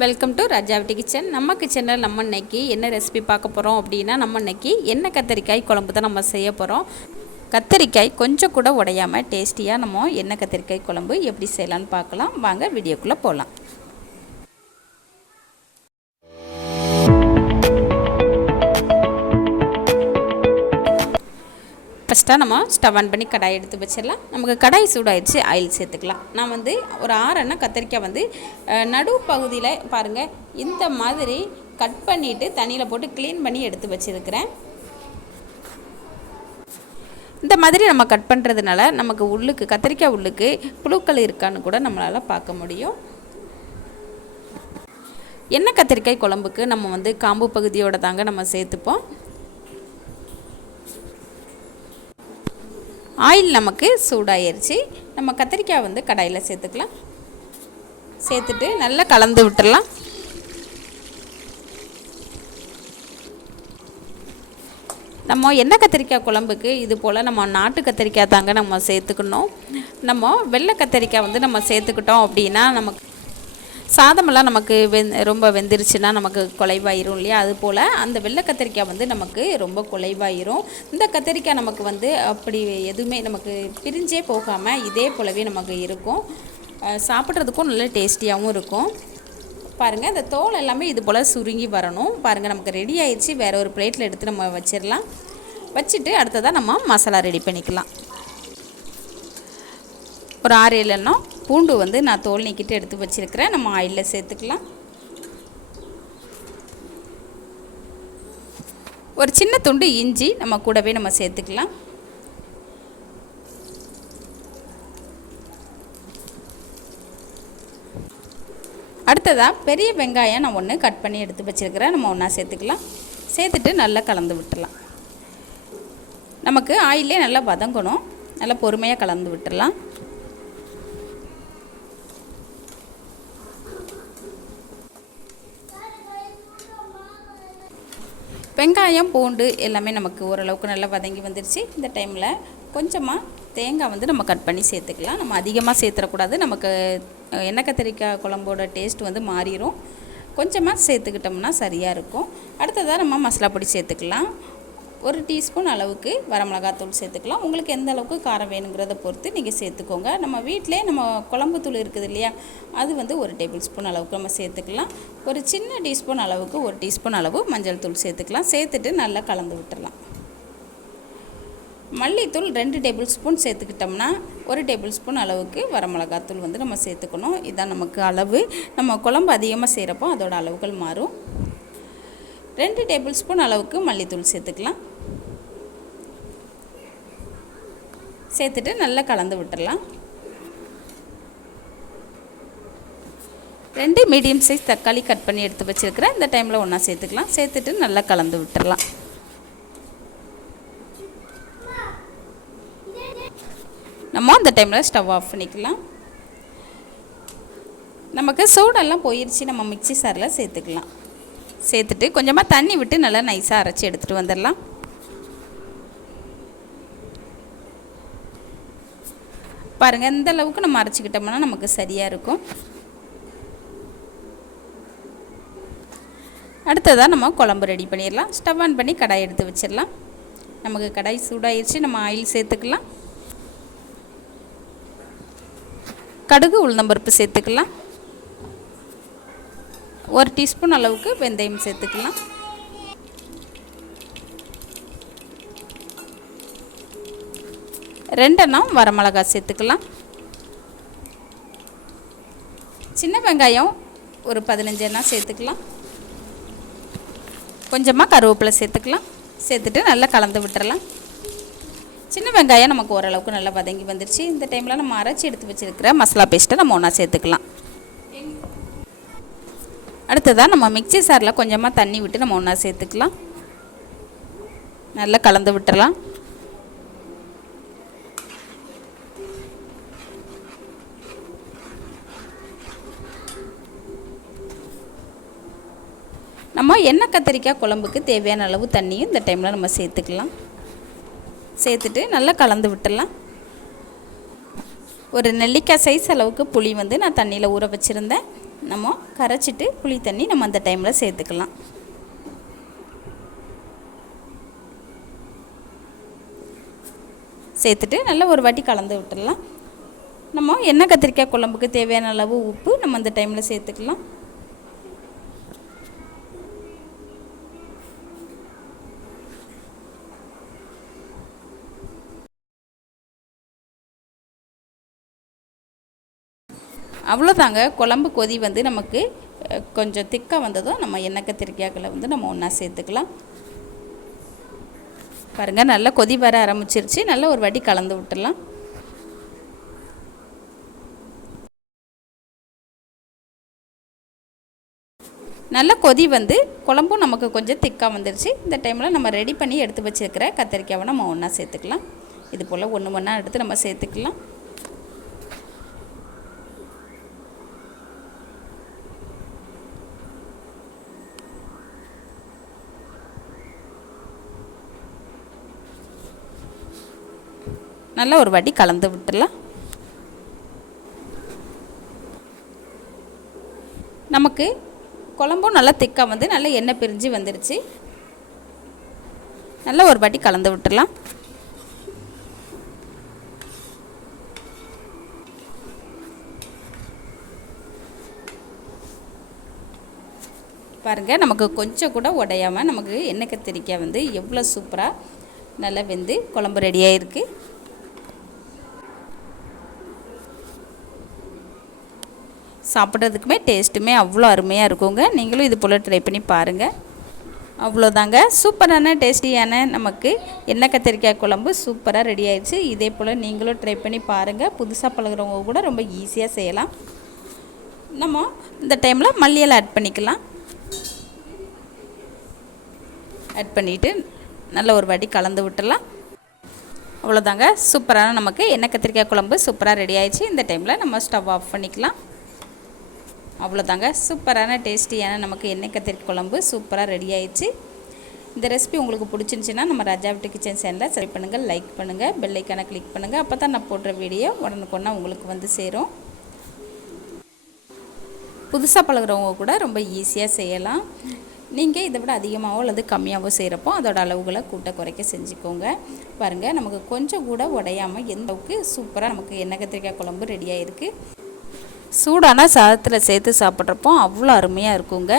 Welcome to ராஜாவட்டி kitchen நம்ம கிச்சனில் நம்ம இன்னைக்கு என்ன ரெசிபி பார்க்க போகிறோம் அப்படின்னா நம்ம இன்னைக்கு எண்ணெய் கத்திரிக்காய் குழம்பு தான் நம்ம செய்ய போகிறோம் கத்திரிக்காய் கொஞ்சம் கூட உடையாமல் டேஸ்டியாக நம்ம எண்ணெய் கத்திரிக்காய் குழம்பு எப்படி செய்யலான்னு பார்க்கலாம். வாங்க வீடியோக்குள்ளே போகலாம் ஃபஸ்ட்டாக நம்ம ஸ்டவ் ஆன் பண்ணி கடாய் எடுத்து வச்சிடலாம். நமக்கு கடாய் சூடாயிடுச்சு ஆயில் சேர்த்துக்கலாம். நான் வந்து ஒரு ஆறெண்ணெய் கத்திரிக்காய் வந்து நடு பகுதியில் பாருங்கள் இந்த மாதிரி கட் பண்ணிவிட்டு தண்ணியில் போட்டு க்ளீன் பண்ணி எடுத்து வச்சுருக்கிறேன். இந்த மாதிரி நம்ம கட் பண்ணுறதுனால நமக்கு உள்ளுக்கு கத்திரிக்காய் உள்ளுக்கு புழுக்கள் இருக்கான்னு கூட நம்மளால் பார்க்க முடியும். எண்ணெய் கத்திரிக்காய் குழம்புக்கு நம்ம வந்து காம்பு பகுதியோட தாங்க நம்ம சேர்த்துப்போம். ஆயில் நமக்கு சூடாயிருச்சு. நம்ம கத்திரிக்காய் வந்து கடாயில் சேர்த்துக்கலாம். சேர்த்துட்டு நல்லா கலந்து விட்டுடலாம். நம்ம எண்ணெய் கத்திரிக்காய் குழம்புக்கு இது போல் நம்ம நாட்டு கத்திரிக்காய் தாங்க நம்ம சேர்த்துக்கணும். நம்ம வெள்ளை கத்திரிக்காய் வந்து நம்ம சேர்த்துக்கிட்டோம் அப்படின்னா நமக்கு சாதமெல்லாம் நமக்கு வெந் ரொம்ப வெந்துருச்சுன்னா நமக்கு குலைவாயிரும் இல்லையா? அது போல் அந்த வெள்ளை கத்திரிக்காய் வந்து நமக்கு ரொம்ப குலைவாயிரும். இந்த கத்திரிக்காய் நமக்கு வந்து அப்படி எதுவுமே நமக்கு பிரிஞ்சே போகாமல் இதே போலவே நமக்கு இருக்கும். சாப்பிட்றதுக்கும் நல்ல டேஸ்டியாகவும் இருக்கும். பாருங்கள் இந்த தோல் எல்லாமே இது போல் சுருங்கி வரணும். பாருங்கள் நமக்கு ரெடி ஆயிடுச்சு. வேறு ஒரு பிளேட்டில் எடுத்து நம்ம வச்சிடலாம். வச்சுட்டு அடுத்ததாக நம்ம மசாலா ரெடி பண்ணிக்கலாம். ஒரு ஆறு ஏழு எண்ணம். பூண்டு வந்து நான் தோல் நீக்கிட்டு எடுத்து வச்சுருக்கிறேன். நம்ம ஆயிலில் சேர்த்துக்கலாம். ஒரு சின்ன துண்டு இஞ்சி நம்ம கூடவே நம்ம சேர்த்துக்கலாம். அடுத்ததாக பெரிய வெங்காயம் நான் ஒன்று கட் பண்ணி எடுத்து வச்சுருக்கிறேன். நம்ம ஒன்றா சேர்த்துக்கலாம். சேர்த்துட்டு நல்லா கலந்து விட்டுறலாம். நமக்கு ஆயிலே நல்லா வதங்கணும். நல்லா பொறுமையாக கலந்து விட்டுடலாம் வெங்காயம் பூண்டு எல்லாமே நமக்கு ஓரளவுக்கு நல்லா வதங்கி வந்துருச்சு. இந்த டைமில் கொஞ்சமாக தேங்காய் வந்து நம்ம கட் பண்ணி சேர்த்துக்கலாம். நம்ம அதிகமாக சேர்த்துடக்கூடாது நமக்கு எண்ணெய் கத்திரிக்காய் குழம்போட டேஸ்ட் வந்து மாறிடும் கொஞ்சமாக சேர்த்துக்கிட்டோம்னா சரியாக இருக்கும். அடுத்ததாக நம்ம மசாலா பொடி சேர்த்துக்கலாம். ஒரு டீஸ்பூன் அளவுக்கு வரமிளகாத்தூள் சேர்த்துக்கலாம். உங்களுக்கு எந்த அளவுக்கு காரம் வேணுங்கிறத பொறுத்து நீங்கள் சேர்த்துக்கோங்க. நம்ம வீட்டிலே நம்ம குழம்பு தூள் இருக்குது இல்லையா? அது வந்து ஒரு டேபிள் ஸ்பூன் அளவுக்கு நம்ம சேர்த்துக்கலாம். ஒரு சின்ன டீஸ்பூன் அளவுக்கு ஒரு டீஸ்பூன் அளவு மஞ்சள் தூள் சேர்த்துக்கலாம். சேர்த்துட்டு நல்லா கலந்து விட்டுடலாம் மல்லித்தூள் ரெண்டு டேபிள் ஸ்பூன் சேர்த்துக்கிட்டோம்னா ஒரு டேபிள் ஸ்பூன் அளவுக்கு வரமிளகாத்தூள் வந்து நம்ம சேர்த்துக்கணும். இதுதான் நமக்கு அளவு. நம்ம குழம்பு அதிகமாக செய்கிறப்போ அதோட அளவுகள் மாறும். ரெண்டு டேபிள் ஸ்பூன் அளவுக்கு மல்லித்தூள் சேர்த்துக்கலாம். சேர்த்துட்டு நல்லா கலந்து விட்டுடலாம் ரெண்டு மீடியம் சைஸ் தக்காளி கட் பண்ணி எடுத்து வச்சுருக்கிறேன் இந்த டைமில் ஒன்றா சேர்த்துக்கலாம். சேர்த்துட்டு நல்லா கலந்து விட்டுடலாம் நம்ம அந்த டைமில் ஸ்டவ் ஆஃப் பண்ணிக்கலாம். நமக்கு சூடெல்லாம் போயிடுச்சு நம்ம மிக்ஸி சாரில் சேர்த்துக்கலாம். சேர்த்துட்டு கொஞ்சமாக தண்ணி விட்டு நல்லா நைஸாக அரைச்சி எடுத்துகிட்டு வந்துடலாம். பாருங்கள் இந்த அளவுக்கு நம்ம அரைச்சிக்கிட்டோம்னா நமக்கு சரியாக இருக்கும். அடுத்ததாக நம்ம குழம்பு ரெடி பண்ணிடலாம். ஸ்டவ் ஆன் பண்ணி கடாய் எடுத்து வச்சிடலாம். நமக்கு கடாய் சூடாயிருச்சு நம்ம ஆயில் சேர்த்துக்கலாம். கடுகு உளுந்தம்பருப்பு சேர்த்துக்கலாம். ஒரு டீஸ்பூன் அளவுக்கு வெந்தயம் சேர்த்துக்கலாம். ரெண்டெண்ணம் வரமிளகாய் சேர்த்துக்கலாம். சின்ன வெங்காயம் ஒரு பதினஞ்சு எண்ணம் சேர்த்துக்கலாம். கொஞ்சமாக கருவேப்பிலை சேர்த்துக்கலாம். சேர்த்துட்டு நல்லா கலந்து விட்டுறலாம். சின்ன வெங்காயம் நமக்கு ஓரளவுக்கு நல்லா வதங்கி வந்துருச்சு. இந்த டைமில் நம்ம அரைச்சி எடுத்து வச்சுருக்கிற மசாலா பேஸ்ட்டை நம்ம ஒன்றா சேர்த்துக்கலாம். அடுத்ததாக நம்ம மிக்ஸி சாரில் கொஞ்சமாக தண்ணி விட்டு நம்ம ஒன்றா சேர்த்துக்கலாம். நல்லா கலந்து விட்டுறலாம். நம்ம எண்ணெய் கத்திரிக்காய் குழம்புக்கு தேவையான அளவு தண்ணியும் இந்த டைமில் நம்ம சேர்த்துக்கலாம். சேர்த்துட்டு நல்லா கலந்து விட்டுடலாம். ஒரு நெல்லிக்காய் சைஸ் அளவுக்கு புளி வந்து நான் தண்ணியில் ஊற வச்சுருந்தேன். நம்ம கரைச்சிட்டு புளி தண்ணி நம்ம அந்த டைமில் சேர்த்துக்கலாம். சேர்த்துட்டு நல்லா ஒரு வாட்டி கலந்து விட்டுடலாம். நம்ம எண்ணெய் கத்திரிக்காய் குழம்புக்கு தேவையான அளவு உப்பு நம்ம அந்த டைமில் சேர்த்துக்கலாம். அவ்வளோதாங்க குழம்பு கொதி வந்து நமக்கு கொஞ்சம் திக்காக வந்ததும் நம்ம எண்ணெய் கத்திரிக்காய்களை வந்து நம்ம ஒன்றா சேர்த்துக்கலாம். பாருங்கள் நல்லா கொதி வர ஆரம்பிச்சிருச்சு. நல்லா ஒரு வாட்டி கலந்து விட்டுடலாம். நல்ல கொதி வந்து குழம்பும் நமக்கு கொஞ்சம் திக்காக வந்துருச்சு. இந்த டைமில் நம்ம ரெடி பண்ணி எடுத்து வச்சுருக்கிற கத்திரிக்காவை நம்ம ஒன்றா சேர்த்துக்கலாம். இது போல் ஒன்று ஒன்றா எடுத்து நம்ம சேர்த்துக்கலாம். நல்லா ஒரு வாட்டி கலந்து விட்டுடலாம். நமக்கு குழம்பும் நல்லா திக்காக வந்து நல்லா எண்ணெய் பிரிஞ்சு வந்துருச்சு. நல்லா ஒரு வாட்டி கலந்து விட்டுடலாம். பாருங்கள் நமக்கு கொஞ்சம் கூட உடையாமல் நமக்கு எண்ணெய் கத்திரிக்காய் வந்து எவ்வளோ சூப்பராக நல்லா வெந்து குழம்பு ரெடியாக இருக்குது சாப்பிட்றதுக்குமே டேஸ்ட்டுமே அவ்வளோ அருமையாக இருக்குங்க. நீங்களும் இது போல் ட்ரை பண்ணி பாருங்கள் அவ்வளோதாங்க. சூப்பரான டேஸ்டியான நமக்கு எண்ணெய் கத்திரிக்காய் குழம்பு சூப்பராக ரெடி ஆயிடுச்சு. இதே போல் நீங்களும் ட்ரை பண்ணி பாருங்கள் புதுசாக பழகுறவங்க கூட ரொம்ப ஈஸியாக செய்யலாம். நம்ம இந்த டைமில் மல்லியலை ஆட் பண்ணிக்கலாம். ஆட் பண்ணிவிட்டு நல்ல ஒரு வாட்டி கலந்து விட்டுடலாம். அவ்வளோதாங்க. சூப்பரான நமக்கு எண்ணெய் கத்திரிக்காய் குழம்பு சூப்பராக ரெடி ஆயிடுச்சு. இந்த டைமில் நம்ம ஸ்டவ் ஆஃப் பண்ணிக்கலாம். அவ்வளோதாங்க. சூப்பரான டேஸ்டியான நமக்கு எண்ணெய் கத்திரிக்காய் குழம்பு சூப்பராக ரெடி ஆயிடுச்சு. இந்த ரெசிபி உங்களுக்கு பிடிச்சிருந்துச்சின்னா நம்ம ராஜா விட்டு கிச்சன் சேனலில் சரி பண்ணுங்கள் லைக் பண்ணுங்கள் பெல்லைக்கான கிளிக் பண்ணுங்கள் அப்போ தான் நான் போடுற வீடியோ உடனுக்குன்னா உங்களுக்கு வந்து சேரும். புதுசாக பழகுறவங்க கூட ரொம்ப ஈஸியாக செய்யலாம். நீங்கள் இதை விட அதிகமாகவோ அல்லது கம்மியாகவோ செய்கிறப்போ அதோட அளவுகளை கூட்ட குறைக்க செஞ்சுக்கோங்க. பாருங்கள் நமக்கு கொஞ்சம் கூட உடையாமல் எந்த அளவுக்கு சூப்பராக நமக்கு எண்ணெய் கத்திரிக்காய் குழம்பு ரெடியாக இருக்குது சூடான சாதத்தில் சேர்த்து சாப்பிட்றப்போ அவ்வளோ அருமையாக இருக்குங்க.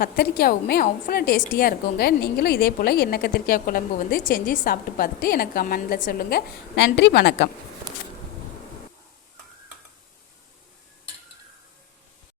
கத்திரிக்காவுமே அவ்வளோ டேஸ்டியாக இருக்குங்க. நீங்களும் இதே போல் எண்ணெய் கத்திரிக்காய் குழம்பு வந்து செஞ்சு சாப்பிட்டு பார்த்துட்டு எனக்கு கமெண்டில் சொல்லுங்கள் நன்றி வணக்கம்.